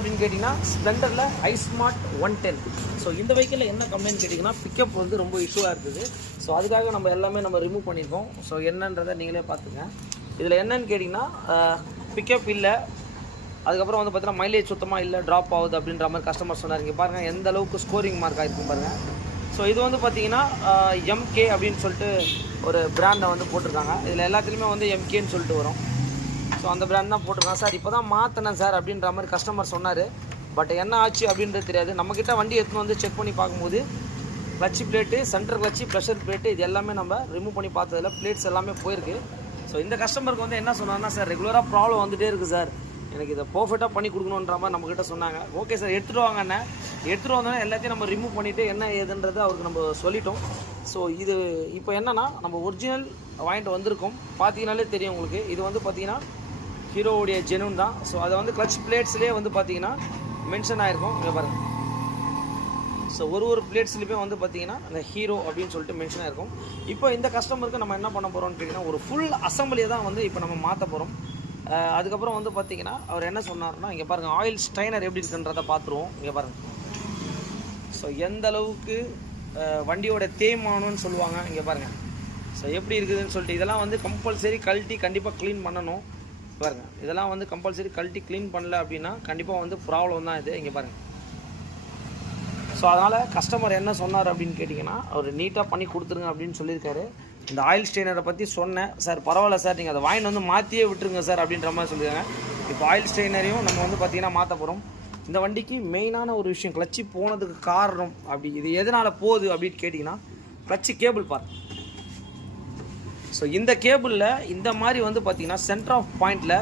அப்படின்னு கேட்டிங்கன்னா ஸ்ப்ளெண்டரில் iSmart 110. So இந்த வெஹிக்கிளில் என்ன கம்ப்ளைண்ட் கேட்டிங்கன்னா பிக்கப் வந்து ரொம்ப இஷ்யூவாக இருக்குது. ஸோ அதுக்காக நம்ம எல்லாமே நம்ம ரிமூவ் பண்ணியிருக்கோம். ஸோ என்னன்றதை நீங்களே பார்த்துங்க. இதில் என்னன்னு கேட்டிங்கன்னா பிக்கப் இல்லை, அதுக்கப்புறம் வந்து பார்த்தீங்கன்னா மைலேஜ் சுத்தமாக இல்லை, ட்ராப் ஆகுது அப்படின்ற மாதிரி கஸ்டமர் சொன்னார். இங்கே பாருங்கள் எந்த அளவுக்கு ஸ்கோரிங் மார்க் ஆகிருக்கும் பாருங்கள். ஸோ இது வந்து பார்த்தீங்கன்னா எம்கே அப்படின்னு சொல்லிட்டு ஒரு பிராண்டை வந்து போட்டிருக்காங்க. இதில் எல்லாத்துலேயுமே வந்து எம்கேன்னு சொல்லிட்டு வரும். ஸோ அந்த பிராண்ட் தான் போட்டிருக்காங்க. சார் இப்போ தான் மாற்றினேன் சார் அப்படின்ற மாதிரி கஸ்டமர் சொன்னார். பட் என்ன ஆச்சு அப்படின்றது தெரியாது. நம்மக்கிட்ட வண்டி எடுத்துன்னு வந்து செக் பண்ணி பார்க்கும்போது கிளச்சி பிளேட்டு, சென்டர் கிளச்சி, ப்ரெஷர் பிளேட்டு இது எல்லாமே நம்ம ரிமூவ் பண்ணி பார்த்ததில் பிளேட்ஸ் எல்லாமே போயிருக்கு. ஸோ இந்த கஸ்டமருக்கு வந்து என்ன சொன்னாங்கன்னா, சார் ரெகுலராக ப்ராப்ளம் வந்துகிட்டே இருக்குது சார், எனக்கு இதை பர்ஃபெக்டாக பண்ணி கொடுக்கணுன்ற மாதிரி நம்மக்கிட்ட சொன்னாங்க. ஓகே சார் எடுத்துகிட்டு வாங்கண்ணே, எடுத்துகிட்டு வந்தோன்னே எல்லாத்தையும் நம்ம ரிமூவ் பண்ணிவிட்டு என்ன ஏதுன்றது அவருக்கு நம்ம சொல்லிட்டோம். ஸோ இது இப்போ என்னென்னா நம்ம ஒரிஜினல் வாங்கிட்டு வந்திருக்கோம். பார்த்தீங்கனாலே தெரியும் உங்களுக்கு. இது வந்து பார்த்தீங்கன்னா ஹீரோவுடைய ஜெனூன் தான். ஸோ அதை வந்து கிளச் பிளேட்ஸ்லேயே வந்து பார்த்தீங்கன்னா மென்ஷன் ஆகிருக்கும். இங்கே பாருங்கள். ஸோ ஒரு பிளேட்ஸ்லையுமே வந்து பார்த்தீங்கன்னா அந்த ஹீரோ அப்படின்னு சொல்லிட்டு மென்ஷன் ஆகிருக்கும். இப்போ இந்த கஸ்டமருக்கு நம்ம என்ன பண்ண போகிறோம்னு கேட்டிங்கன்னா ஒரு ஃபுல் அசம்பிளியை தான் வந்து இப்போ நம்ம மாற்ற போகிறோம். அதுக்கப்புறம் வந்து பார்த்தீங்கன்னா அவர் என்ன சொன்னார்னா, இங்கே பாருங்கள் ஆயில் ஸ்ட்ரைனர் எப்படி இருக்குன்றதை பார்த்துருவோம். இங்கே பாருங்கள். ஸோ எந்த அளவுக்கு வண்டியோட தேய்மானம்னு சொல்லுவாங்க. இங்கே பாருங்கள். ஸோ எப்படி இருக்குதுன்னு சொல்லிட்டு இதெல்லாம் வந்து கம்பல்சரி கழட்டி கண்டிப்பாக க்ளீன் பண்ணணும். பாருங்கள் இதெல்லாம் வந்து கம்பல்சரி கழட்டி க்ளீன் பண்ணல அப்படின்னா கண்டிப்பாக வந்து ப்ராப்ளம் தான் இது. இங்கே பாருங்கள். ஸோ அதனால் கஸ்டமர் என்ன சொன்னார் அப்படின்னு கேட்டிங்கன்னா, அவர் நீட்டாக பண்ணி கொடுத்துருங்க அப்படின்னு சொல்லியிருக்காரு. இந்த ஆயில் ஸ்ட்ரெயினரை பற்றி சொன்னேன். சார் பரவாயில்ல சார், நீங்கள் அதை வாங்கிட்டு வந்து மாற்றியே விட்டுருங்க சார் அப்படின்ற மாதிரி சொல்லியிருக்காங்க. இப்போ ஆயில் ஸ்ட்ரெயினரையும் நம்ம வந்து பார்த்திங்கன்னா மாற்ற போகிறோம். இந்த வண்டிக்கு மெயினான ஒரு விஷயம் கிளச்சி போனதுக்கு காரணம் அப்படி இது எதனால் போகுது அப்படின்னு கேட்டிங்கன்னா கிளச்சி கேபிள் பாருங்க. ஸோ இந்த கேபிளில் இந்த மாதிரி வந்து பார்த்திங்கன்னா சென்டர் ஆஃப் பாயிண்டில்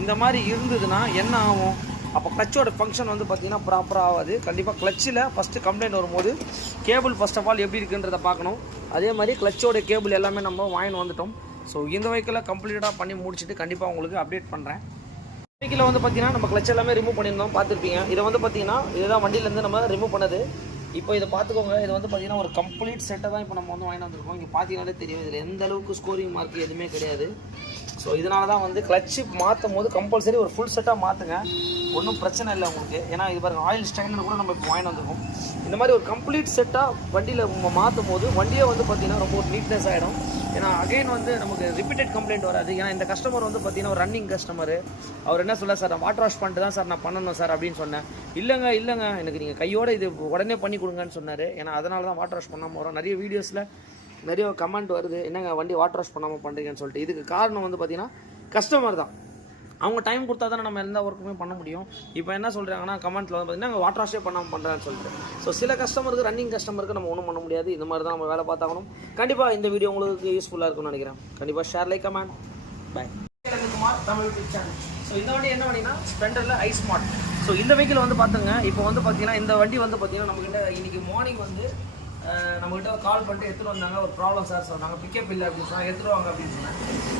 இந்த மாதிரி இருந்ததுன்னா என்ன ஆகும், அப்போ கிளச்சோட ஃபங்க்ஷன் வந்து பார்த்திங்கன்னா ப்ராப்பராக ஆகாது. கண்டிப்பாக கிளச்சில் ஃபஸ்ட்டு கம்ப்ளைண்ட் வரும்போது கேபிள் ஃபஸ்ட் ஆஃப் ஆல் எப்படி இருக்குன்றதை பார்க்கணும். அதே மாதிரி கிளச்சோட கேபிள் எல்லாமே நம்ம வாங்கிட்டு வந்துட்டோம். ஸோ இந்த வெஹிக்கிளை கம்ப்ளீட்டாக பண்ணி முடிச்சுட்டு கண்டிப்பாக உங்களுக்கு அப்டேட் பண்ணுறேன். வெஹிக்கிளை வந்து பார்த்திங்கன்னா நம்ம கிளச் எல்லாமே ரிமூவ் பண்ணியிருந்தோம், பார்த்துருப்பீங்க. இதை வந்து பார்த்திங்கன்னா இதுதான் வண்டியிலேருந்து நம்ம ரிமூவ் பண்ணது. இப்போ இதை பார்த்துக்கோங்க. இது வந்து பார்த்திங்கன்னா ஒரு கம்ப்ளீட் செட்டை தான் இப்போ நம்ம வந்து வாங்கிட்டு வந்திருக்கோம். இங்கே பார்த்தீங்கன்னாலே தெரியும் இதில் எந்த அளவுக்கு ஸ்கோரிங் மார்க் எதுவுமே கிடையாது. ஸோ இதனால தான் வந்து கிளச்சு மாற்றும் போது கம்பல்சரி ஒரு ஃபுல் செட்டாக மாற்றுங்க, ஒன்றும் பிரச்சனை இல்லை உங்களுக்கு. ஏன்னா இது பாருங்கள் ஆயில் ஸ்ட்ரைனர் கூட நம்ம இப்போ வாங்கிட்டு வந்திருக்கோம். இந்த மாதிரி ஒரு கம்ப்ளீட் செட்டாக வண்டியில் நம்ம மாற்றும் போது வண்டியை வந்து பார்த்திங்கன்னா ரொம்ப ஒரு நீட்னஸ் ஆகிடும். ஏன்னா அகைன் வந்து நமக்கு ரிப்பீட்டட் கம்ப்ளைண்ட் வராது. ஏன்னா இந்த கஸ்டமர் வந்து பார்த்திங்கன்னா ஒரு ரன்னிங் கஸ்டமர். அவர் என்ன சொல்ல, சார் நான் வாட்டர் வாஷ் பண்ணிட்டு தான் சார் நான் பண்ணணும் சார் அப்படின்னு சொன்னேன். இல்லைங்க எனக்கு நீங்கள் கையோடு இது உடனே பண்ணி கொடுங்கன்னு சொன்னார். ஏன்னா அதனால தான் வாட்டர் வாஷ் பண்ணாமல் வரோம். நிறைய வீடியோஸில் நிறைய கமெண்ட் வருது, என்னங்க வண்டி வாட்டர் வாஷ் பண்ணாமல் பண்ணுறீங்கன்னு சொல்லிட்டு. இதுக்கு காரணம் வந்து பார்த்திங்கன்னா கஸ்டமர் தான். அவங்க டைம் கொடுத்தா தானே நம்ம எந்த ஒர்க்குமே பண்ண முடியும். இப்போ என்ன சொல்கிறாங்கன்னா கமெண்ட்டில் வந்து பார்த்திங்கன்னா வாட்டர் வாஷே பண்ணாமல் பண்ணுறான்னு சொல்லிட்டு. ஸோ சில கஸ்டமருக்கு, ரன்னிங் கஸ்டமருக்கு நம்ம ஒன்றும் பண்ண முடியாது. இந்த மாதிரி தான் நம்ம வேலை பார்த்தாகணும். கண்டிப்பாக இந்த வீடியோ உங்களுக்கு யூஸ்ஃபுல்லாக இருக்கும்னு நினைக்கிறேன். கண்டிப்பாக share, like, comment. Bye. Kumar Tamil YouTube channel. So இந்த வண்டி என்ன வண்டினா ஸ்ப்ளெண்டரில் ஐஸ்மார்ட். ஸோ இந்த வெஹிக்கிள் வந்து பார்த்துங்க. இப்போ வந்து பார்த்திங்கன்னா இந்த வண்டி வந்து பார்த்திங்கன்னா நம்மக்கிட்ட இன்றைக்கி மார்னிங் வந்து நம்மகிட்ட கால் பண்ணிட்டு எடுத்துகிட்டு வந்தாங்க. ஒரு ப்ராப்ளம் சார் சொன்னாங்க, பிக்கப் இல்லை அப்படின்னு சொன்னாங்க. எடுத்துகிட்டு வாங்க அப்படின்னு சொன்னாங்க.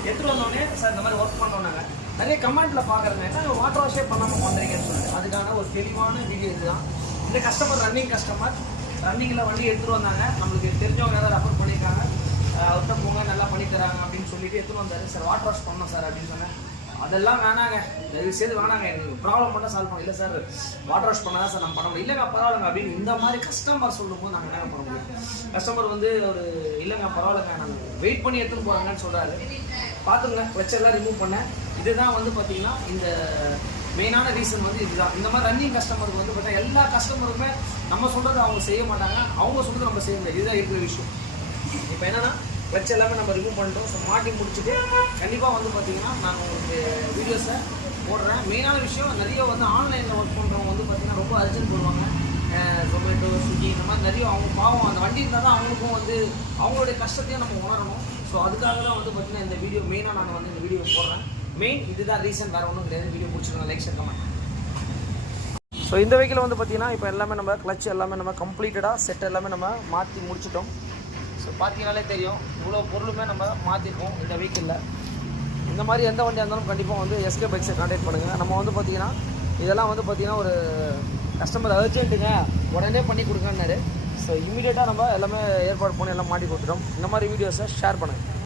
எடுத்துகிட்டு வந்தோடனே சார் இந்த மாதிரி ஒர்க் பண்ணோன்னாங்க. நிறைய கமெண்ட்டில் பார்க்குறேங்க, என்ன வாட்டர் வாஷே பண்ணாமல் பண்ணுறீங்கன்னு சொல்லிட்டு. அதுக்கான ஒரு தெளிவான வீடியோ இதுதான். இந்த கஸ்டமர் ரன்னிங் கஸ்டமர், ரன்னிங்கில் வண்டி எடுத்துகிட்டு வந்தாங்க. நம்மளுக்கு தெரிஞ்சவங்க ஏதாவது ரெஃபர் பண்ணியிருக்காங்க, அவர்கிட்ட போங்க நல்லா பண்ணித்தராங்க அப்படின்னு சொல்லிட்டு எடுத்துகிட்டு வந்தார். சார் வாட்டர் வாஷ் பண்ணோம் சார் அப்படின்னு சொன்னேன். அதெல்லாம் வேணாங்க, தயவு செய்து வேணாங்க, எனக்கு ப்ராப்ளம் மட்டும் சால்வ் பண்ண. இல்லை சார் வாட்டர் வாஷ் பண்ணாதான் சார் நம்ம பண்ண முடியும். இல்லைங்க பரவாயில்லைங்க அப்படின்னு இந்த மாதிரி கஸ்டமர் சொல்லும்போது நாங்கள் என்ன பண்ண முடியும். கஸ்டமர் வந்து ஒரு இல்லைங்க பரவாயில்லைங்க நாங்கள் வெயிட் பண்ணி எடுத்துன்னு போகிறாங்கன்னு சொல்கிறாரு. பார்த்துங்க கிளச்செல்லாம் ரிமூவ் பண்ணேன். இதுதான் வந்து பார்த்தீங்கன்னா இந்த மெயினான ரீசன் வந்து இதுதான். இந்த மாதிரி ரன்னிங் கஸ்டமருக்கு வந்து பார்த்தீங்கன்னா எல்லா கஸ்டமருமே நம்ம சொல்கிறது அவங்க செய்ய மாட்டாங்க, அவங்க சொல்கிறது நம்ம செய்ய முடியாது. இதுதான் இருக்கிற விஷயம். இப்போ என்னென்னா கிளச் எல்லாமே நம்ம ரிமூவ் பண்ணிட்டோம். ஸோ மாட்டி முடிச்சுட்டு கண்டிப்பாக வந்து பார்த்திங்கன்னா நான் உங்களுக்கு வீடியோஸை போடுறேன். மெயினான விஷயம் நிறைய வந்து ஆன்லைனில் ஒர்க் பண்ணுறவங்க வந்து பார்த்திங்கன்னா ரொம்ப அர்ஜென்ட் போடுவாங்க. ஜொமேட்டோ, ஸ்விக்கி இந்த மாதிரி நிறைய அவங்க பாவம் அந்த வண்டி இருந்தால் தான் அவங்களுக்கும் வந்து அவங்களுடைய கஷ்டத்தையும் நம்ம உணரணும். ஸோ அதுக்காக தான் வந்து பார்த்திங்கன்னா இந்த வீடியோ மெயினாக நான் வந்து இந்த வீடியோ போடுறேன். மெயின் இதுதான் ரீசன், வேறு ஒன்றும் கிடையாது. வீடியோ பிடிச்சிருங்க, லைக், ஷேர், கமெண்ட். ஸோ இந்த வெஹிக்கிள் வந்து பார்த்திங்கன்னா இப்போ எல்லாமே நம்ம கிளச் எல்லாமே நம்ம கம்ப்ளீட்டடாக செட் எல்லாமே நம்ம மாற்றி முடிச்சிட்டோம். ஸோ பார்த்தீங்கனாலே தெரியும் இவ்வளோ பொருளுமே நம்ம மாற்றிருக்கோம் இந்த வெஹிக்கிளில். இந்த மாதிரி எந்த வண்டியாக இருந்தாலும் கண்டிப்பாக வந்து எஸ்கே பைக்ஸை கான்டாக்ட் பண்ணுங்கள். நம்ம வந்து பார்த்திங்கன்னா இதெல்லாம் வந்து பார்த்திங்கன்னா ஒரு கஸ்டமர் அர்ஜென்ட்டுங்க உடனே பண்ணி கொடுங்கன்னாரு. ஸோ இமீடியட்டாக நம்ம எல்லாமே ஏற்பாடு பண்ணி எல்லாம் மாட்டி கொடுத்துட்டோம். இந்த மாதிரி வீடியோஸை ஷேர் பண்ணுங்கள்.